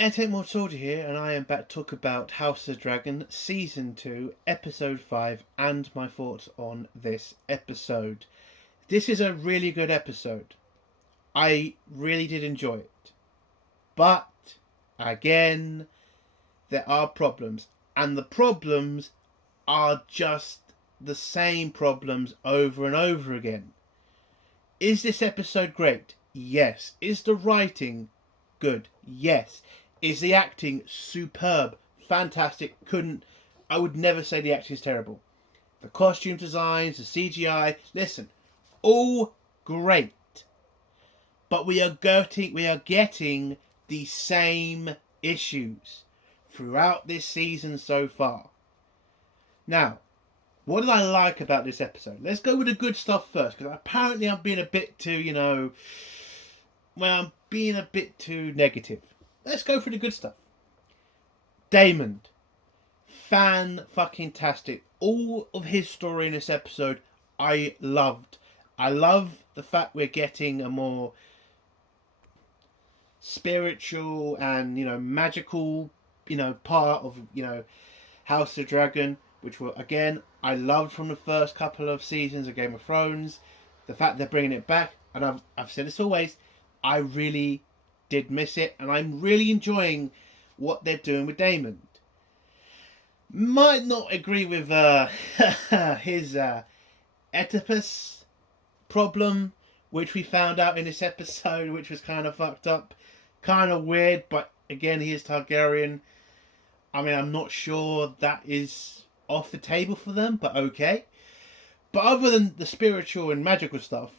Entertainment More Soldier here, and I am back to talk about House of the Dragon Season 2, Episode 5, and my thoughts on this episode. This is a really good episode. I really did enjoy it. But, again, there are problems. And the problems are just the same problems over and over again. Is this episode great? Yes. Is the writing good? Yes. Is the acting superb? Fantastic. I would never say the acting is terrible. The costume designs, the CGI, listen, all great. But we are getting the same issues throughout this season so far. Now, what did I like about this episode? Let's go with the good stuff first, because apparently I'm being a bit too, I'm being a bit too negative. Let's go for the good stuff. Daemon. Fan-fucking-tastic. All of his story in this episode, I loved. I love the fact we're getting a more spiritual and, magical, part of, House of the Dragon, which were, again, I loved from the first couple of seasons of Game of Thrones. The fact they're bringing it back, and I've said this always, I really did miss it, and I'm really enjoying what they're doing with Daemon. Might not agree with his Oedipus problem, which we found out in this episode, which was kind of fucked up, kind of weird, but again, he is Targaryen. I mean, I'm not sure that is off the table for them, but okay. But other than the spiritual and magical stuff,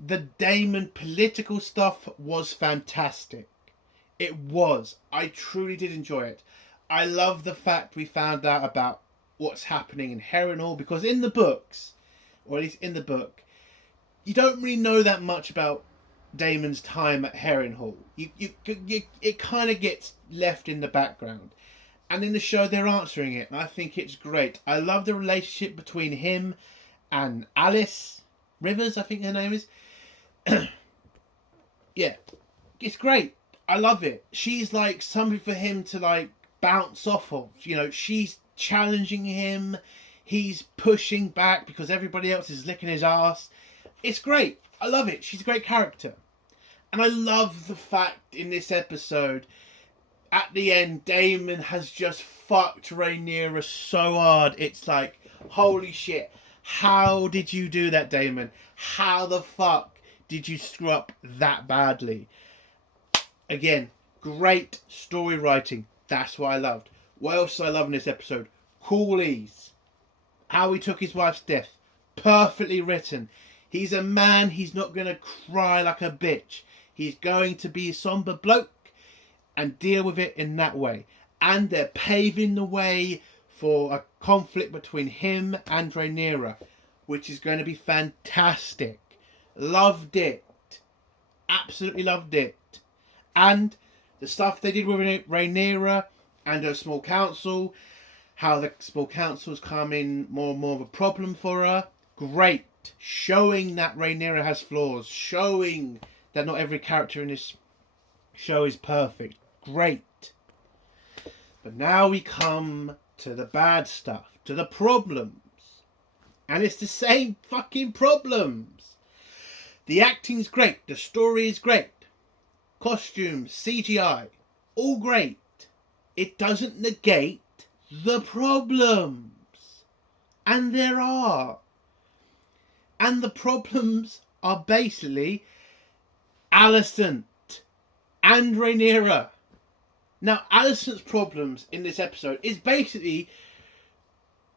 the Daemon political stuff was fantastic. It was. I truly did enjoy it. I love the fact we found out about what's happening in Harrenhal, because in the books, or at least in the book, you don't really know that much about Daemon's time at Harrenhal. It kind of gets left in the background. And in the show, they're answering it, and I think it's great. I love the relationship between him and Alice Rivers, I think her name is. Yeah, it's great. I love it. She's like something for him to like bounce off of. She's challenging him. He's pushing back because everybody else is licking his ass. It's great. I love it. She's a great character. And I love the fact in this episode, at the end, Daemon has just fucked Rhaenyra so hard. It's like, holy shit. How did you do that, Daemon? How the fuck did you screw up that badly? Again, great story writing. That's what I loved. What else did I love in this episode? Cooley's. How he took his wife's death. Perfectly written. He's a man. He's not going to cry like a bitch. He's going to be a somber bloke and deal with it in that way. And they're paving the way for a conflict between him and Rhaenyra, which is going to be fantastic. Loved it. Absolutely loved it. And the stuff they did with Rhaenyra and her small council, how the small council's coming more and more of a problem for her. Great. Showing that Rhaenyra has flaws. Showing that not every character in this show is perfect. Great. But now we come to the bad stuff, to the problems. And it's the same fucking problems. The acting's great, the story is great. Costumes, CGI, all great. It doesn't negate the problems. And there are. And the problems are basically Alicent and Rhaenyra. Now, Alicent's problems in this episode is basically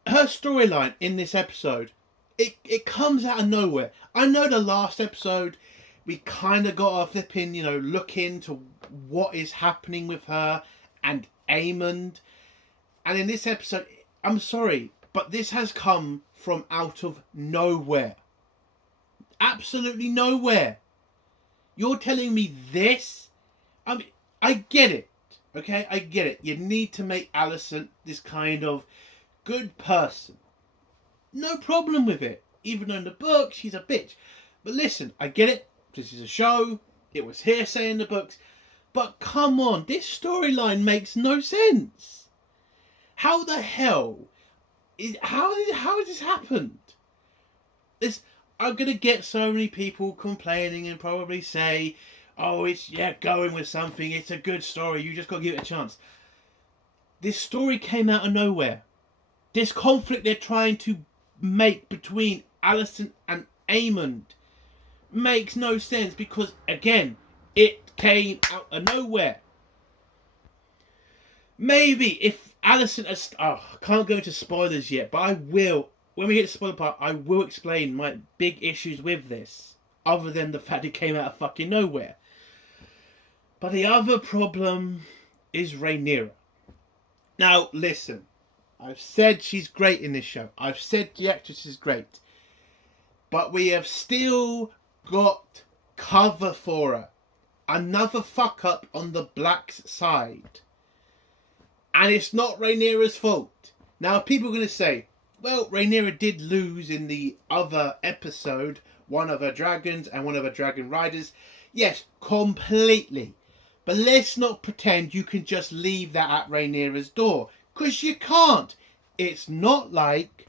her storyline in this episode. It comes out of nowhere. I know the last episode we kind of got a flipping, look into what is happening with her and Aemond. And in this episode, I'm sorry, but this has come from out of nowhere. Absolutely nowhere. You're telling me this? I mean, I get it. Okay, I get it. You need to make Alicent this kind of good person. No problem with it. Even though in the book, she's a bitch. But listen, I get it. This is a show. It was hearsay in the books. But come on, this storyline makes no sense. How the hell how has this happened? I'm gonna get so many people complaining and probably say, "Oh, it's going with something. It's a good story. You just gotta give it a chance." This story came out of nowhere. This conflict they're trying to make between Alicent and Aemond makes no sense because, again, it came out of nowhere. Maybe if Alicent has... I can't go into spoilers yet, but I will. When we get to the spoiler part, I will explain my big issues with this, other than the fact it came out of fucking nowhere. But the other problem is Rhaenyra. Now, listen. I've said she's great in this show. I've said the actress is great. But we have still got cover for her. Another fuck up on the Black's side. And it's not Rhaenyra's fault. Now, people are going to say, well, Rhaenyra did lose in the other episode. One of her dragons and one of her dragon riders. Yes, completely. But let's not pretend you can just leave that at Rhaenyra's door. Because you can't. It's not like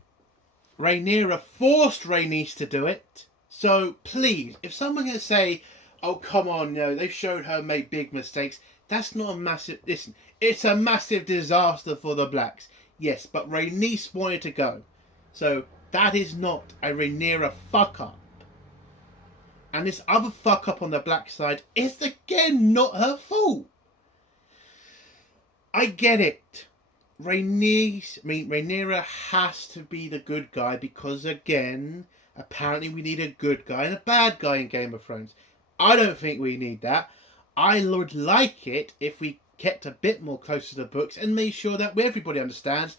Rhaenyra forced Rhaenys to do it. So please, if someone can say, oh, come on, no, they've showed her make big mistakes. That's not a massive... Listen, it's a massive disaster for the Blacks. Yes, but Rhaenys wanted to go. So that is not a Rhaenyra fuck-up. And this other fuck-up on the Black side is, again, not her fault. I get it. Rhaenyra has to be the good guy because, again, apparently we need a good guy and a bad guy in Game of Thrones. I don't think we need that. I would like it if we kept a bit more close to the books and made sure that everybody understands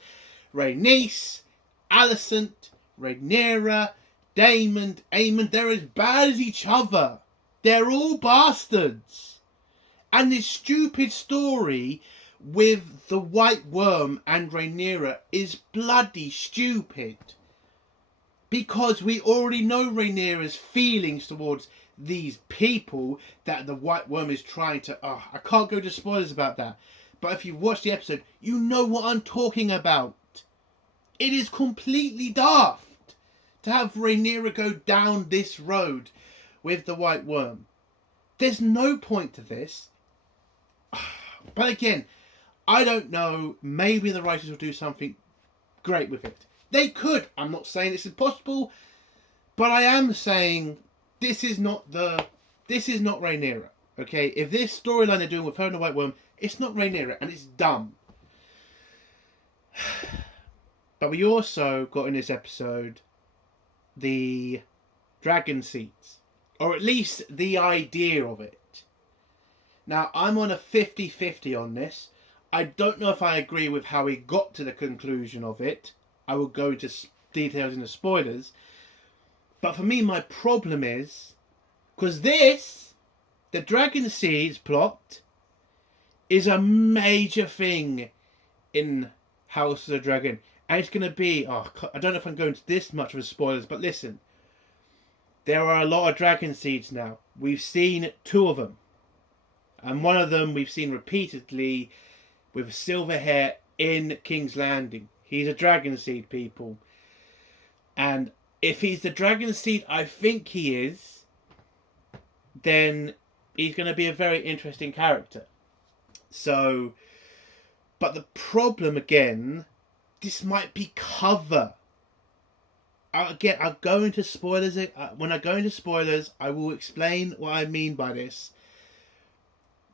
Rhaenys, Alicent, Rhaenyra, Daemon, Aemond, they're as bad as each other. They're all bastards. And this stupid story with the White Worm and Rhaenyra is bloody stupid. Because we already know Rhaenyra's feelings towards these people that the White Worm is trying to... I can't go into spoilers about that. But if you've watched the episode, you know what I'm talking about. It is completely daft to have Rhaenyra go down this road with the White Worm. There's no point to this. But again, I don't know. Maybe the writers will do something great with it. They could. I'm not saying it's impossible. But I am saying this is not Rhaenyra. Okay? If this storyline they're doing with her and the White Worm, it's not Rhaenyra. And it's dumb. But we also got in this episode the dragon seeds. Or at least the idea of it. Now, I'm on a 50-50 on this. I don't know if I agree with how he got to the conclusion of it. I will go into details in the spoilers. But for me, my problem is... because the dragon seeds plot, is a major thing in House of the Dragon. And it's going to be... I don't know if I'm going into this much of a spoilers, but listen. There are a lot of dragon seeds now. We've seen 2 of them. And one of them we've seen repeatedly with silver hair in King's Landing. He's a dragon seed, people. And if he's the dragon seed I think he is, then he's going to be a very interesting character. So, but the problem again, this might be cover. Again, I'll go into spoilers. When I go into spoilers, I will explain what I mean by this.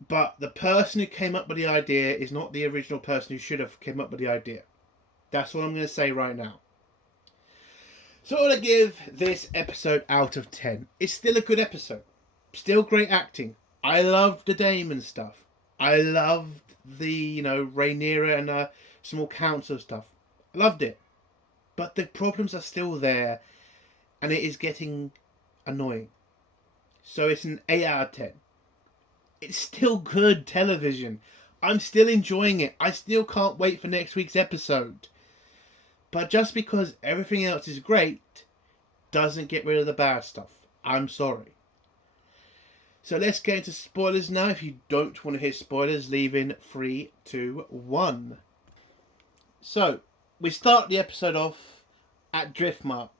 But the person who came up with the idea is not the original person who should have came up with the idea. That's what I'm going to say right now. So I'm going to give this episode out of 10. It's still a good episode. Still great acting. I loved the Daemon stuff. I loved the, Rhaenyra and small council stuff. I loved it. But the problems are still there. And it is getting annoying. So it's an 8 out of 10. It's still good television. I'm still enjoying it. I still can't wait for next week's episode. But just because everything else is great, doesn't get rid of the bad stuff. I'm sorry. So let's get into spoilers now. If you don't want to hear spoilers, leave in 3, 2, 1. So, we start the episode off at Driftmark,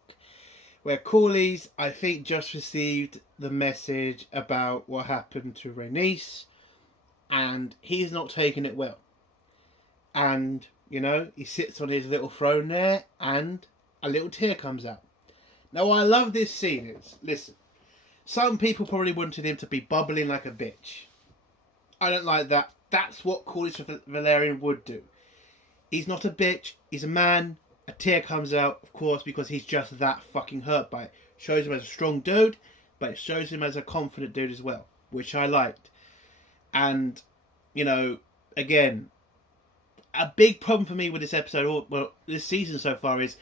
where Corlys, I think, just received the message about what happened to Rhaenys, and he's not taking it well. And, you know, he sits on his little throne there, and a little tear comes out. Now, what I love this scene is, listen, some people probably wanted him to be bubbling like a bitch. I don't like that. That's what Corlys Velaryon would do. He's not a bitch. He's a man. A tear comes out, of course, because he's just that fucking hurt by it. Shows him as a strong dude, but it shows him as a confident dude as well, which I liked. And, you know, again, a big problem for me with this episode, well, this season so far, is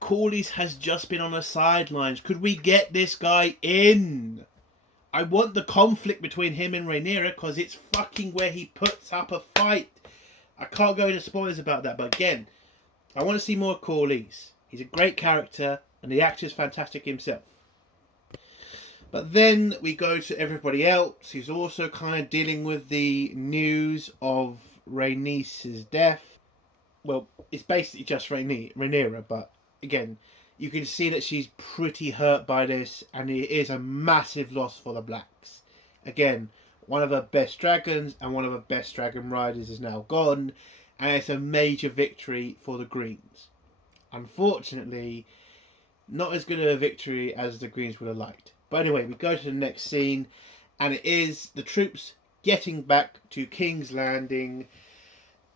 Corlys has just been on the sidelines. Could we get this guy in? I want the conflict between him and Rhaenyra, because it's fucking where he puts up a fight. I can't go into spoilers about that, but again, I want to see more Corlys. He's a great character, and the actor's fantastic himself. But then we go to everybody else who's also kind of dealing with the news of Rhaenys' death. Well, it's basically just Rhaenyra, but again, you can see that she's pretty hurt by this, and it is a massive loss for the Blacks. Again, one of her best dragons and one of her best dragon riders is now gone, and it's a major victory for the Greens. Unfortunately, not as good of a victory as the Greens would have liked. But anyway, we go to the next scene, and it is the troops getting back to King's Landing.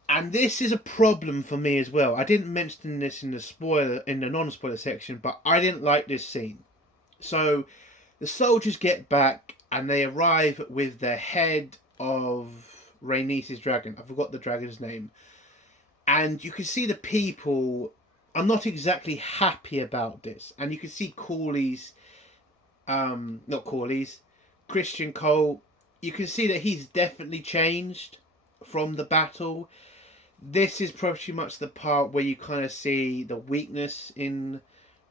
And this is a problem for me as well. I didn't mention this in the non-spoiler section, but I didn't like this scene. So the soldiers get back and they arrive with the head of Rhaenys' dragon. I forgot the dragon's name. And you can see the people are not exactly happy about this. And you can see Criston Cole. You can see that he's definitely changed from the battle. This is pretty much the part where you kind of see the weakness in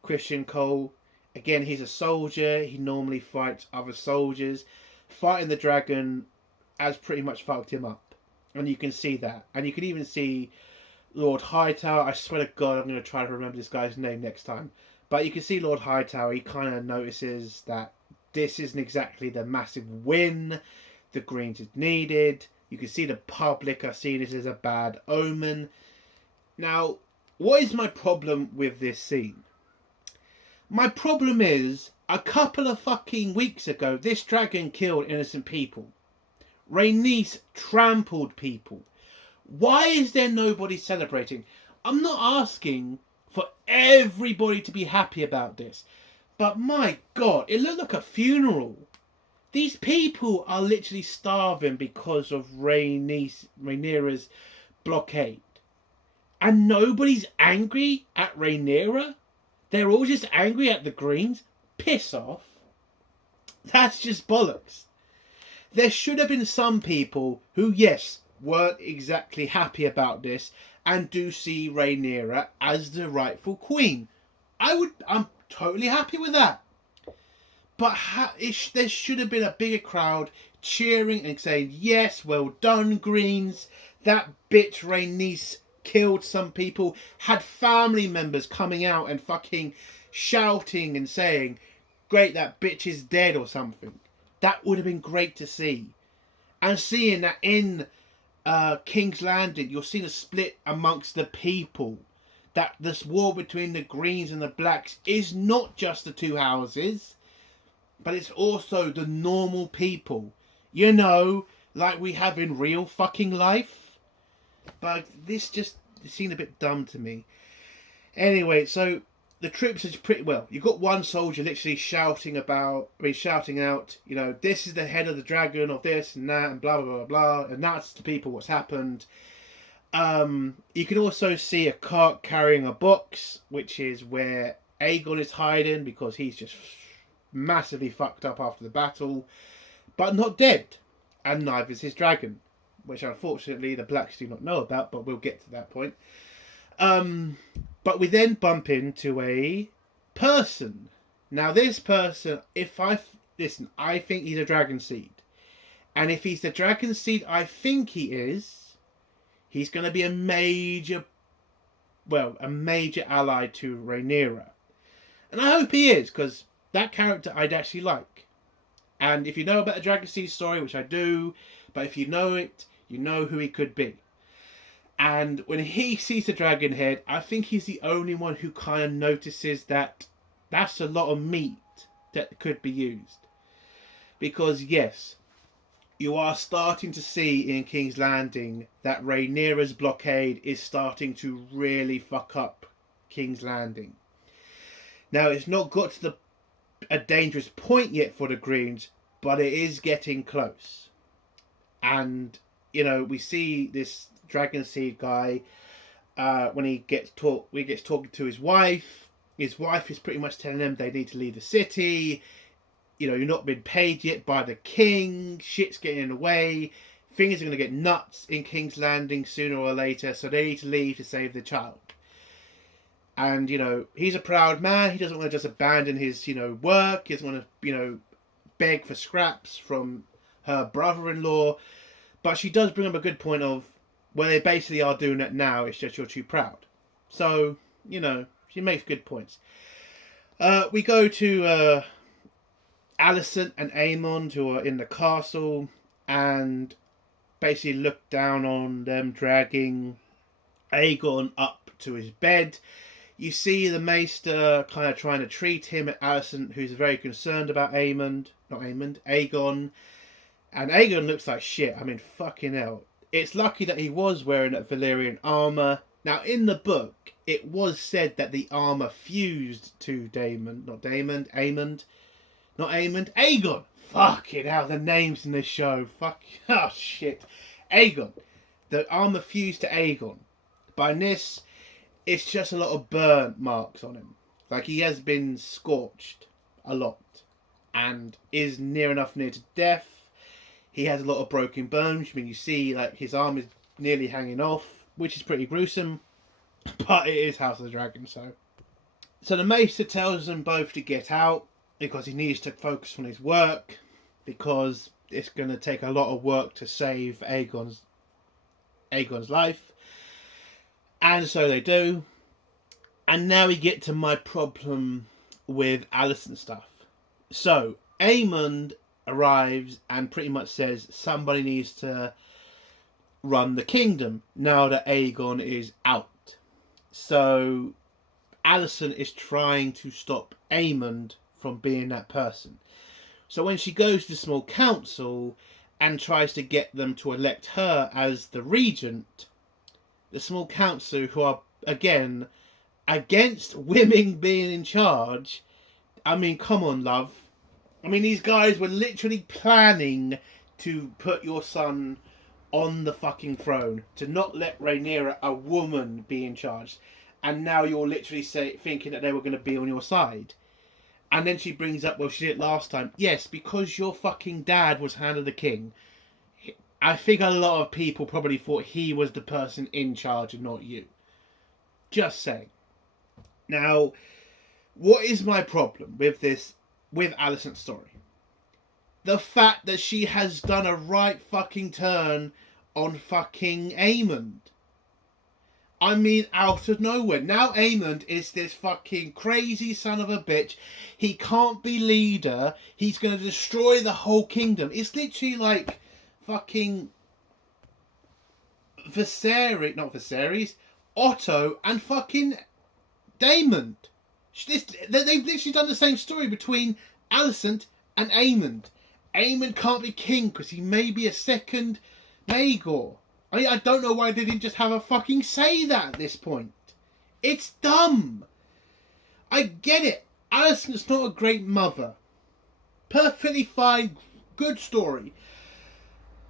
Criston Cole. Again, he's a soldier. He normally fights other soldiers. Fighting the dragon has pretty much fucked him up. And you can see that. And you can even see Lord Hightower. I swear to God, I'm going to try to remember this guy's name next time. But you can see Lord Hightower. He kind of notices that this isn't exactly the massive win the Greens had needed. You can see the public are seeing this as a bad omen. Now, what is my problem with this scene? My problem is, a couple of fucking weeks ago, this dragon killed innocent people. Rhaenys trampled people. Why is there nobody celebrating? I'm not asking for everybody to be happy about this. But my God, it looked like a funeral. These people are literally starving because of Rhaenyra's blockade. And nobody's angry at Rhaenyra? They're all just angry at the Greens? Piss off. That's just bollocks. There should have been some people who, yes, weren't exactly happy about this and do see Rhaenyra as the rightful queen. I'm totally happy with that. But there should have been a bigger crowd cheering and saying, yes, well done, Greens. That bitch Rhaenys killed some people. Had family members coming out and fucking shouting and saying, great, that bitch is dead or something. That would have been great to see. And seeing that in King's Landing, you're seeing a split amongst the people. That this war between the Greens and the Blacks is not just the two houses, but it's also the normal people. You know, like we have in real fucking life. But this just seemed a bit dumb to me. Anyway, so the troops is pretty well. You've got one soldier literally shouting out, you know, this is the head of the dragon of this and that and blah, blah, blah, blah. And that's to people what's happened. You can also see a cart carrying a box, which is where Aegon is hiding because he's just massively fucked up after the battle, but not dead. And neither is his dragon, which unfortunately the Blacks do not know about, but we'll get to that point. But we then bump into a person. Now this person, if I listen, I think he's a dragon seed. And if he's the dragon seed I think he is, he's going to be a major ally to Rhaenyra. And I hope he is, because that character I'd actually like. And if you know about the Dragon Seed story, which I do, but if you know it, you know who he could be. And when he sees the dragon head, I think he's the only one who kind of notices that that's a lot of meat that could be used. Because yes, you are starting to see in King's Landing that Rhaenyra's blockade is starting to really fuck up King's Landing. Now, it's not got to a dangerous point yet for the Greens, but it is getting close. And, you know, we see this Dragon Seed guy, when he gets talking to his wife is pretty much telling them they need to leave the city. You know, you're not been paid yet by the king, shit's getting in the way, things are going to get nuts in King's Landing sooner or later, so they need to leave to save the child. And, you know, he's a proud man, he doesn't want to just abandon his, you know, work, he doesn't want to, you know, beg for scraps from her brother-in-law, but she does bring up a good point of, well, they basically are doing it now, it's just you're too proud. So, you know, she makes good points. We go to Alicent and Aemond, who are in the castle, and basically look down on them dragging Aegon up to his bed. You see the Maester kind of trying to treat him, and Alicent, who's very concerned about Aegon. And Aegon looks like shit. I mean, fucking hell. It's lucky that he was wearing that Valyrian armour. Now, in the book, it was said that the armour fused to Aegon. Fucking hell, the names in this show. Oh, shit. Aegon. The armour fused to Aegon. But in this, it's just a lot of burn marks on him. Like, he has been scorched a lot. And is near to death. He has a lot of broken bones. I mean, you see, like, his arm is nearly hanging off, which is pretty gruesome. But it is House of the Dragon, so. So the Maester tells them both to get out, because he needs to focus on his work, because it's going to take a lot of work to save Aegon's life. And so they do. And now we get to my problem with Alicent stuff. So, Aemond arrives and pretty much says somebody needs to run the kingdom now that Aegon is out. So, Alicent is trying to stop Aemond from being that person. So when she goes to the small council and tries to get them to elect her as the regent, the small council, who are, again, against women being in charge, I mean, come on, love. I mean, these guys were literally planning to put your son on the fucking throne, to not let Rhaenyra, a woman, be in charge. And now you're literally thinking that they were going to be on your side. And then she brings up, well, she did it last time. Yes, because your fucking dad was Hand of the King. I think a lot of people probably thought he was the person in charge and not you. Just saying. Now, what is my problem with Alicent's story? The fact that she has done a right fucking turn on fucking Aemond. I mean, out of nowhere. Now Aemond is this fucking crazy son of a bitch. He can't be leader. He's going to destroy the whole kingdom. It's literally like fucking Otto and fucking Daemon. They've literally done the same story between Alicent and Aemond. Aemond can't be king because he may be a second Maegor. I mean, I don't know why they didn't just have a fucking say that at this point. It's dumb. I get it. Alicent's not a great mother. Perfectly fine. Good story.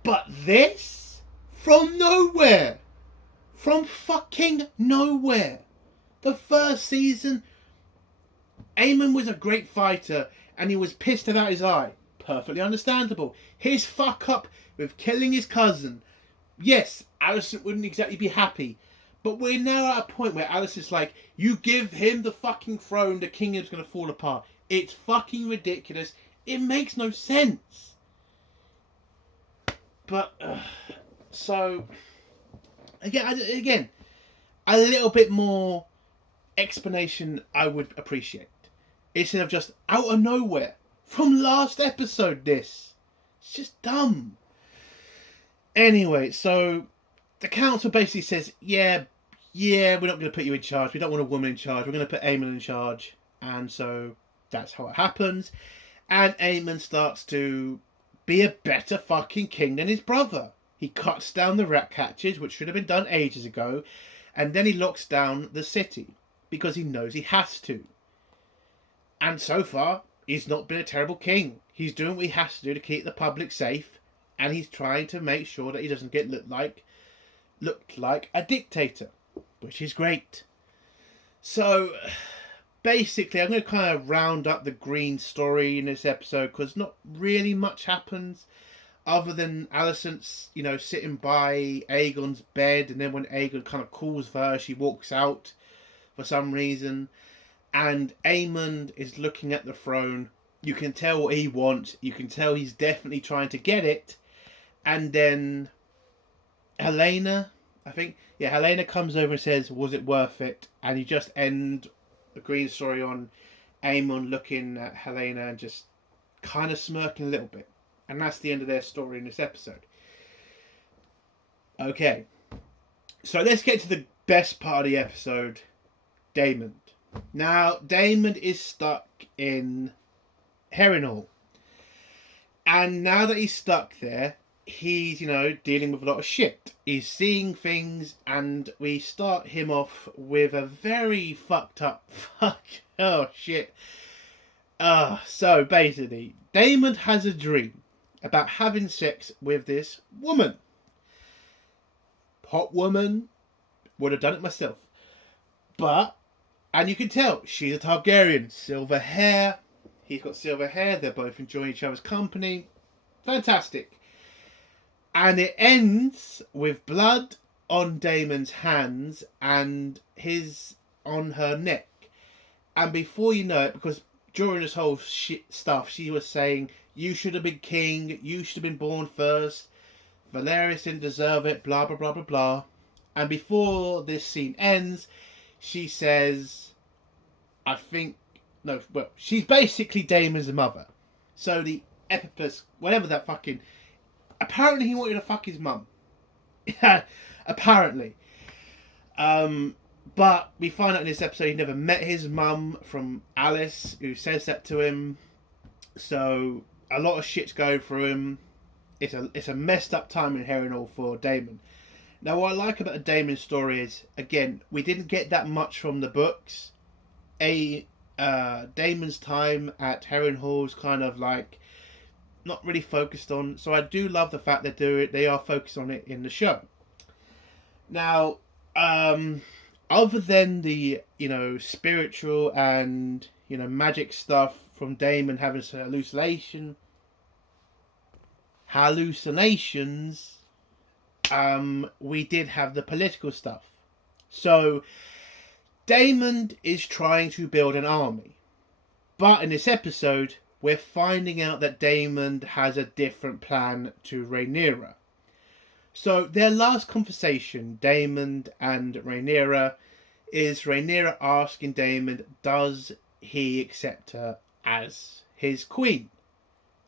But this? From nowhere. From fucking nowhere. The first season, Aemond was a great fighter and he was pissed about his eye. Perfectly understandable. His fuck up with killing his cousin. Yes, Alicent wouldn't exactly be happy. But we're now at a point where Alicent's like, you give him the fucking throne, the kingdom's going to fall apart. It's fucking ridiculous. It makes no sense. But so again, a little bit more explanation I would appreciate, instead of just out of nowhere from last episode. It's just dumb. Anyway, so the council basically says, yeah, we're not going to put you in charge. We don't want a woman in charge. We're going to put Aemon in charge. And so that's how it happens. And Aemon starts to be a better fucking king than his brother. He cuts down the rat catchers, which should have been done ages ago. And then he locks down the city because he knows he has to. And so far, he's not been a terrible king. He's doing what he has to do to keep the public safe. And he's trying to make sure that he doesn't get looked like a dictator, which is great. So basically, I'm going to kind of round up the Green story in this episode, because not really much happens other than Alicent's, sitting by Aegon's bed, and then when Aegon kind of calls for her, she walks out for some reason, and Aemon is looking at the throne. You can tell what he wants. You can tell he's definitely trying to get it. And then Helaena, Helaena comes over and says, was it worth it? And you just end the Green story on Aemon looking at Helaena and just kind of smirking a little bit. And that's the end of their story in this episode. Okay. So let's get to the best part of the episode. Daemon. Now, Daemon is stuck in Harrenhal. And now that he's stuck there, he's, dealing with a lot of shit. He's seeing things, and we start him off with a very fucked up oh shit. So basically, Daemon has a dream about having sex with this woman. Hot woman. Would have done it myself. And you can tell, she's a Targaryen. Silver hair. He's got silver hair. They're both enjoying each other's company. Fantastic. And it ends with blood on Daemon's hands and his on her neck. And before you know it, because during this whole shit stuff, she was saying, you should have been king, you should have been born first, Valerius didn't deserve it, blah, blah, blah, blah, blah. And before this scene ends, she says, she's basically Daemon's mother. So the Epipus, whatever that fucking... Apparently he wanted to fuck his mum. Apparently. But we find out in this episode he never met his mum from Alice, who says that to him. So a lot of shit's going through him. It's a messed up time in Harrenhal for Daemon. Now what I like about the Daemon story is, again, we didn't get that much from the books. Daemon's time at Harrenhal is kind of like not really focused on, so I do love the fact they are focused on it in the show. Now, other than the spiritual and magic stuff from Daemon having hallucinations, we did have the political stuff. So Daemon is trying to build an army, but in this episode we're finding out that Daemon has a different plan to Rhaenyra. So their last conversation, Daemon and Rhaenyra, is Rhaenyra asking Daemon, does he accept her as his queen?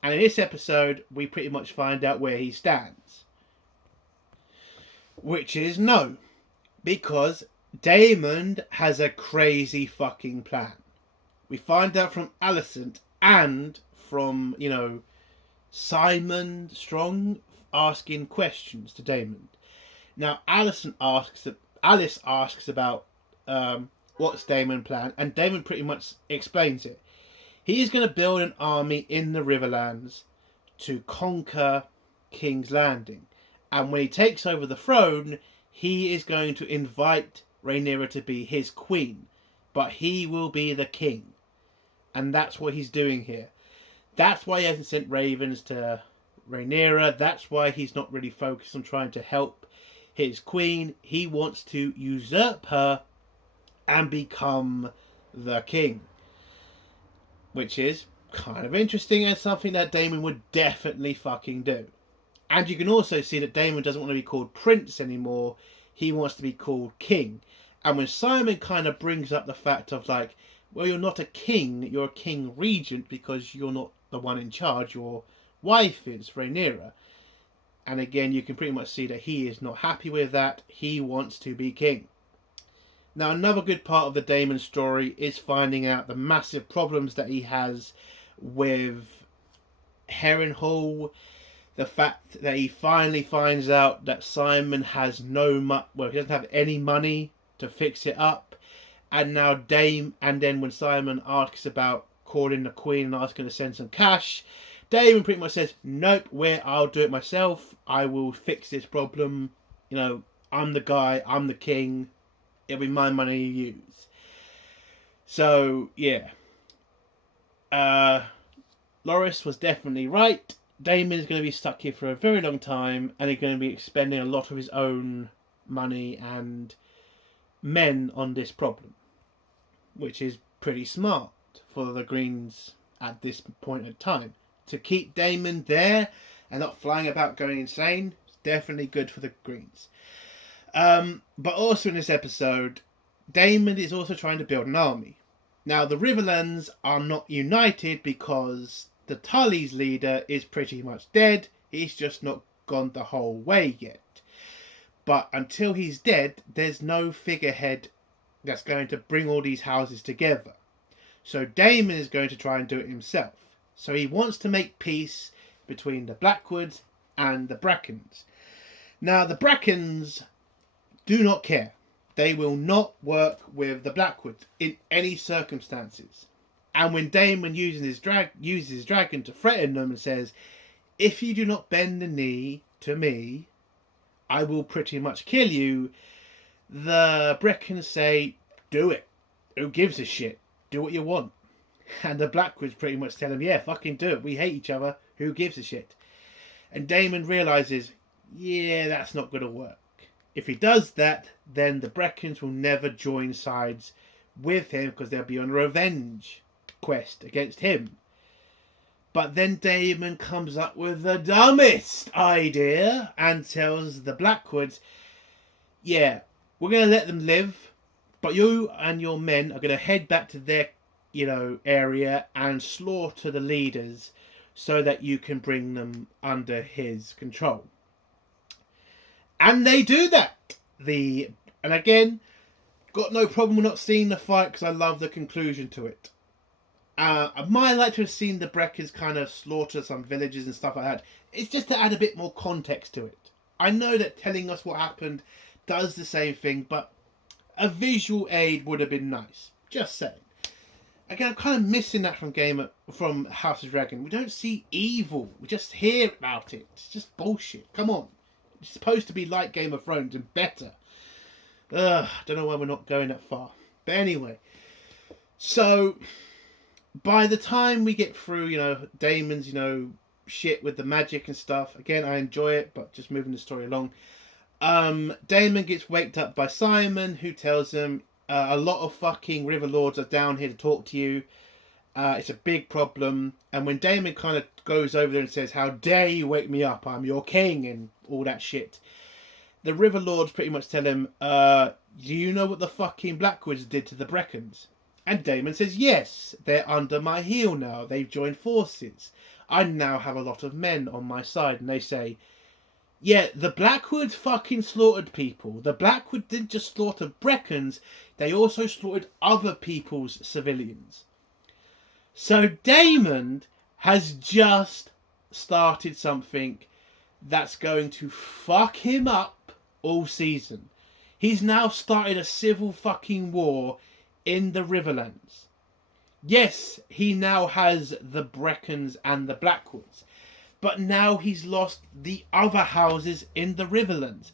And in this episode, we pretty much find out where he stands. Which is no. Because Daemon has a crazy fucking plan. We find out from Alicent and from, Simon Strong asking questions to Daemon. Now, Alice asks about what's Daemon's plan, and Daemon pretty much explains it. He is going to build an army in the Riverlands to conquer King's Landing. And when he takes over the throne, he is going to invite Rhaenyra to be his queen. But he will be the king. And that's what he's doing here. That's why he hasn't sent ravens to Rhaenyra. That's why he's not really focused on trying to help his queen. He wants to usurp her and become the king. Which is kind of interesting and something that Daemon would definitely fucking do. And you can also see that Daemon doesn't want to be called Prince anymore. He wants to be called King. And when Simon kind of brings up the fact of like, well, you're not a king, you're a king regent because you're not the one in charge, your wife is, Rhaenyra. And again, you can pretty much see that he is not happy with that. He wants to be king. Now, another good part of the Daemon story is finding out the massive problems that he has with Harrenhal. The fact that he finally finds out that Simon has he doesn't have any money to fix it up. And now and then when Simon asks about calling the Queen and asking to send some cash, Daemon pretty much says, nope, I'll do it myself. I will fix this problem. You know, I'm the guy, I'm the king. It'll be my money you use. So, yeah. Loras was definitely right. Daemon is going to be stuck here for a very long time, and he's going to be expending a lot of his own money and men on this problem, which is pretty smart for the Greens at this point in time. To keep Daemon there and not flying about going insane, is definitely good for the Greens. But also in this episode, Daemon is also trying to build an army. Now, the Riverlands are not united because the Tully's leader is pretty much dead. He's just not gone the whole way yet. But until he's dead, there's no figurehead that's going to bring all these houses together. So Daemon is going to try and do it himself. So he wants to make peace between the Blackwoods and the Brackens. Now, the Brackens do not care. They will not work with the Blackwoods in any circumstances. And when Daemon uses his dragon to threaten them and says, if you do not bend the knee to me, I will pretty much kill you, the Brackens say, do it. Who gives a shit? Do what you want. And the Blackwoods pretty much tell him, yeah, fucking do it. We hate each other. Who gives a shit? And Daemon realises, yeah, that's not going to work. If he does that, then the Brackens will never join sides with him because they'll be on a revenge quest against him. But then Daemon comes up with the dumbest idea and tells the Blackwoods, yeah, we're going to let them live, but you and your men are going to head back to their, area and slaughter the leaders so that you can bring them under his control. And they do that. And again, got no problem with not seeing the fight because I love the conclusion to it. I might like to have seen the Brackens kind of slaughter some villages and stuff like that. It's just to add a bit more context to it. I know that telling us what happened does the same thing, but a visual aid would have been nice. Just saying. Again, I'm kind of missing that from House of Dragon. We don't see evil. We just hear about it. It's just bullshit. Come on. It's supposed to be like Game of Thrones and better. Don't know why we're not going that far. But anyway. So, by the time we get through, Daemon's, shit with the magic and stuff. Again, I enjoy it, but just moving the story along. Daemon gets waked up by Simon, who tells him, a lot of fucking River Lords are down here to talk to you. It's a big problem. And when Daemon kind of goes over there and says, how dare you wake me up? I'm your king and all that shit. The River Lords pretty much tell him, do you know what the fucking Blackwoods did to the Brackens? And Daemon says, yes, they're under my heel now. They've joined forces. I now have a lot of men on my side. And they say, yeah, the Blackwoods fucking slaughtered people. The Blackwoods didn't just slaughter Brackens, they also slaughtered other people's civilians. So Daemon has just started something that's going to fuck him up all season. He's now started a civil fucking war in the Riverlands. Yes, he now has the Brackens and the Blackwoods. But now he's lost the other houses in the Riverlands.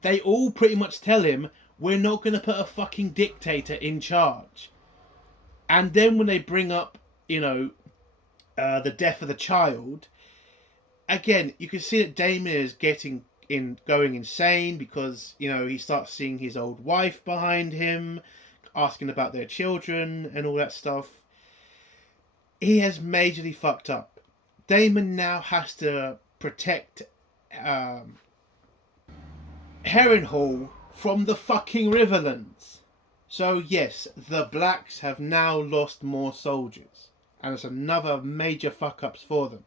They all pretty much tell him, we're not going to put a fucking dictator in charge. And then when they bring up, the death of the child, again, you can see that Daemon is going insane because, he starts seeing his old wife behind him, asking about their children and all that stuff. he has majorly fucked up. Daemon now has to protect Harrenhal from the fucking Riverlands. So yes, the Blacks have now lost more soldiers, and it's another major fuck ups for them.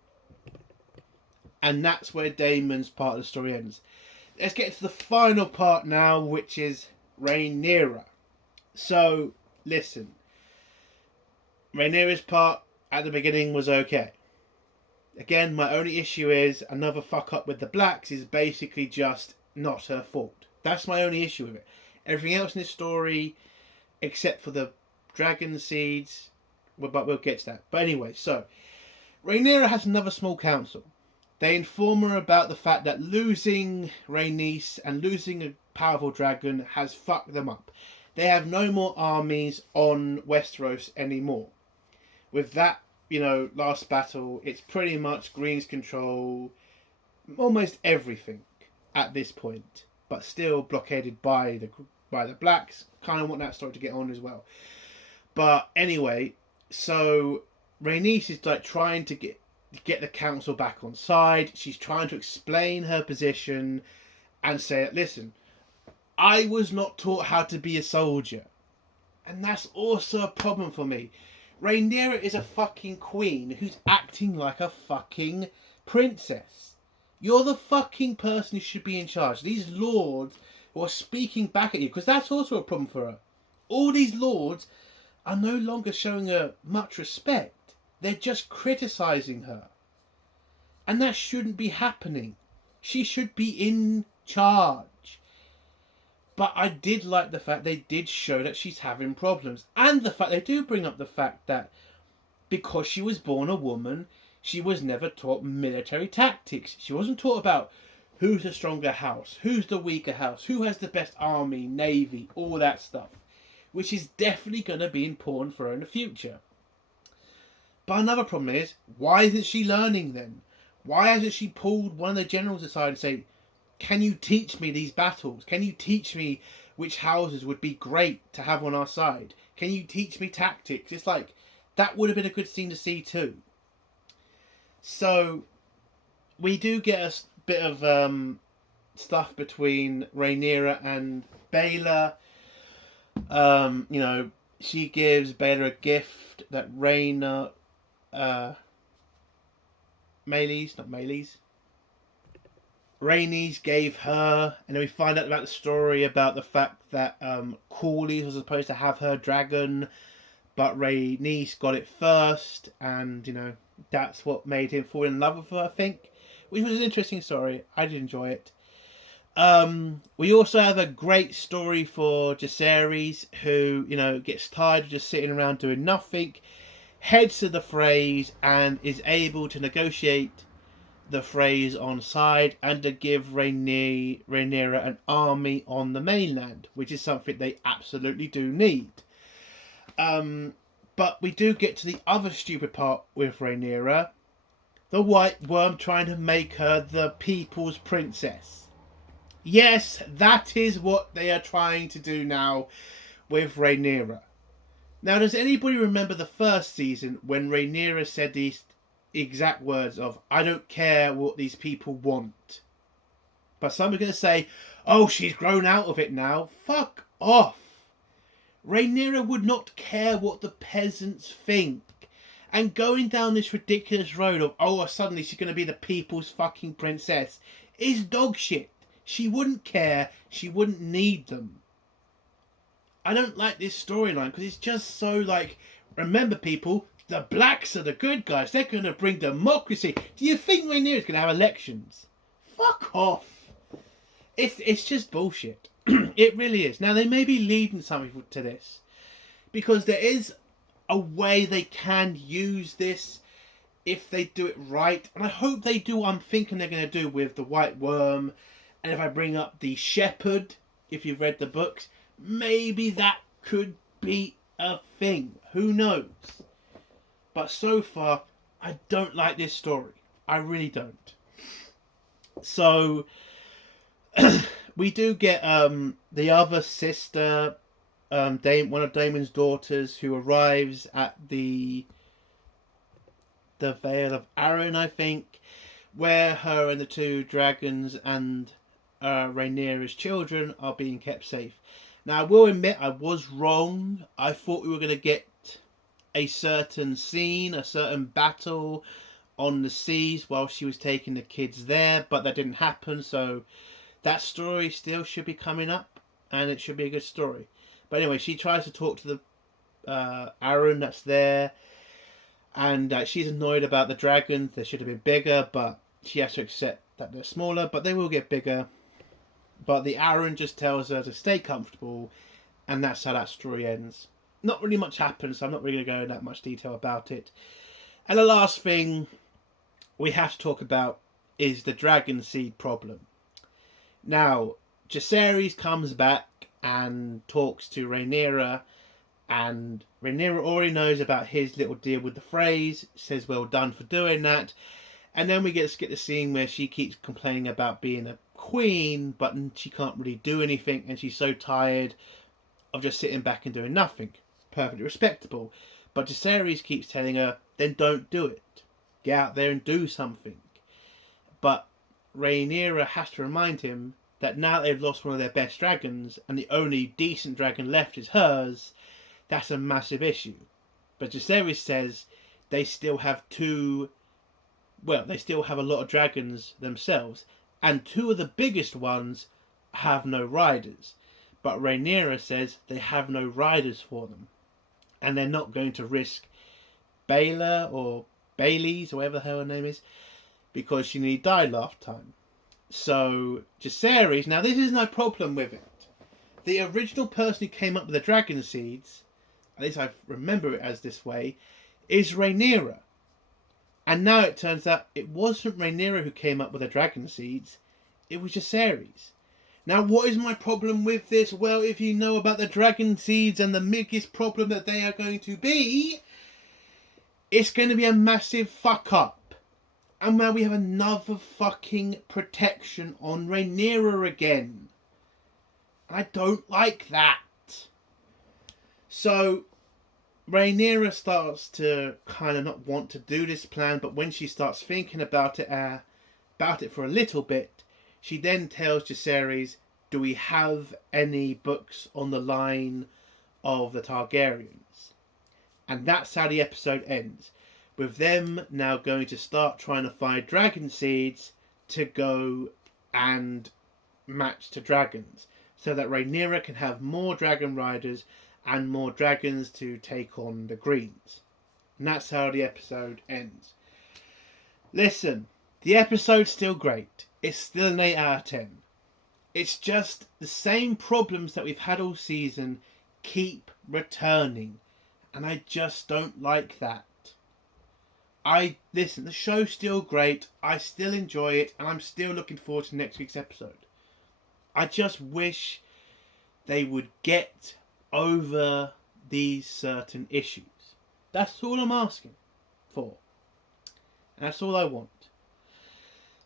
And that's where Daemon's part of the story ends. Let's get to the final part now, which is Rhaenyra. So, listen. Rhaenyra's part at the beginning was okay. Again, my only issue is another fuck up with the Blacks is basically just not her fault. That's my only issue with it. Everything else in this story, except for the dragon seeds, but we'll get to that. But anyway, so Rhaenyra has another small council. They inform her about the fact that losing Rhaenys and losing a powerful dragon has fucked them up. They have no more armies on Westeros anymore. With that, last battle, it's pretty much Green's control almost everything at this point, but still blockaded by the Blacks. Kind of want that story to get on as well. But anyway, so Rhaenys is like trying to get the council back on side. She's trying to explain her position and say, listen, I was not taught how to be a soldier. And that's also a problem for me. Rhaenyra is a fucking queen who's acting like a fucking princess. You're the fucking person who should be in charge. These lords who are speaking back at you, because that's also a problem for her. All these lords are no longer showing her much respect. They're just criticising her. And that shouldn't be happening. She should be in charge. But I did like the fact they did show that she's having problems. And the fact they do bring up the fact that because she was born a woman, she was never taught military tactics. She wasn't taught about who's the stronger house, who's the weaker house, who has the best army, navy, all that stuff. Which is definitely going to be important for her in the future. But another problem is, why isn't she learning then? Why hasn't she pulled one of the generals aside and say, can you teach me these battles? Can you teach me which houses would be great to have on our side? Can you teach me tactics? It's like, that would have been a good scene to see too. So, we do get a bit of stuff between Rhaenyra and Baelor. She gives Baelor a gift that Rhaenys gave her, and then we find out about the story about the fact that Corlys was supposed to have her dragon, but Rhaenys got it first, and that's what made him fall in love with her, I think, which was an interesting story. I did enjoy it. We also have a great story for Jacaerys, who gets tired of just sitting around doing nothing, heads to the Freys and is able to negotiate the Freys on side and to give Rhaenyra an army on the mainland, which is something they absolutely do need. But we do get to the other stupid part with Rhaenyra, the White Worm trying to make her the people's princess. Yes, that is what they are trying to do now with Rhaenyra. Now, does anybody remember the first season when Rhaenyra said these exact words of, I don't care what these people want? But some are going to say, oh, she's grown out of it now. Fuck off. Rhaenyra would not care what the peasants think. And going down this ridiculous road of, oh, suddenly she's going to be the people's fucking princess is dog shit. She wouldn't care. She wouldn't need them. I don't like this storyline because it's just so like, remember people, the Blacks are the good guys. They're going to bring democracy. Do you think Rhaenyra's going to have elections? Fuck off. It's just bullshit. It really is. Now, they may be leading some people to this because there is a way they can use this if they do it right. And I hope they do what I'm thinking they're going to do with the White Worm. And if I bring up the Shepherd, if you've read the books, maybe that could be a thing. Who knows? But so far, I don't like this story. I really don't. So, we do get the other sister, one of Daemon's daughters, who arrives at the the Vale of Arryn, I think, where her and the two dragons and Rhaenyra's children are being kept safe. Now, I will admit I was wrong. I thought we were going to get a certain scene, a certain battle on the seas while she was taking the kids there, but that didn't happen, so that story still should be coming up, and it should be a good story. But anyway, she tries to talk to the Arryn that's there, and she's annoyed about the dragons. They should have been bigger, but she has to accept that they're smaller, but they will get bigger. But the Arryn just tells her to stay comfortable, and that's how that story ends. Not really much happens, so I'm not really going to go in that much detail about it. And the last thing we have to talk about is the dragon seed problem. Now, Jacaerys comes back and talks to Rhaenyra, and Rhaenyra already knows about his little deal with the Freys, says well done for doing that, and then we get the scene where she keeps complaining about being a queen, but she can't really do anything, and she's so tired of just sitting back and doing nothing. Perfectly respectable. But Jacaerys keeps telling her, then don't do it. Get out there and do something. But Rhaenyra has to remind him that now they've lost one of their best dragons, and the only decent dragon left is hers, that's a massive issue. But Jacaerys says they still have they still have a lot of dragons themselves, and two of the biggest ones have no riders. But Rhaenyra says they have no riders for them, and they're not going to risk Baela or Baelys, or whatever the hell her name is, because she nearly died last time. So Jacaerys, now this is no problem with it. The original person who came up with the dragon seeds, at least I remember it as this way, is Rhaenyra. And now it turns out it wasn't Rhaenyra who came up with the dragon seeds, it was Jacaerys. Now, what is my problem with this? Well, if you know about the dragon seeds and the biggest problem that they are going to be, it's going to be a massive fuck up. And now we have another fucking protection on Rhaenyra again. I don't like that. So, Rhaenyra starts to kind of not want to do this plan, but when she starts thinking about it for a little bit, she then tells Jacaerys, do we have any books on the line of the Targaryens? And that's how the episode ends, with them now going to start trying to find dragon seeds to go and match to dragons, so that Rhaenyra can have more dragon riders and more dragons to take on the Greens. And that's how the episode ends. Listen, the episode's still great. It's still an 8 out of 10. It's just the same problems that we've had all season keep returning. And I just don't like that. Listen, the show's still great. I still enjoy it. And I'm still looking forward to next week's episode. I just wish they would get over these certain issues. That's all I'm asking for. And that's all I want.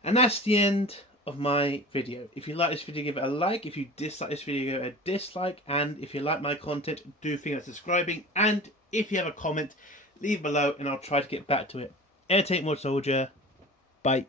And that's the end of my video. If you like this video, give it a like. If you dislike this video, give it a dislike. And if you like my content, do think of subscribing. And if you have a comment, leave below and I'll try to get back to it. Airtake More Soldier. Bye.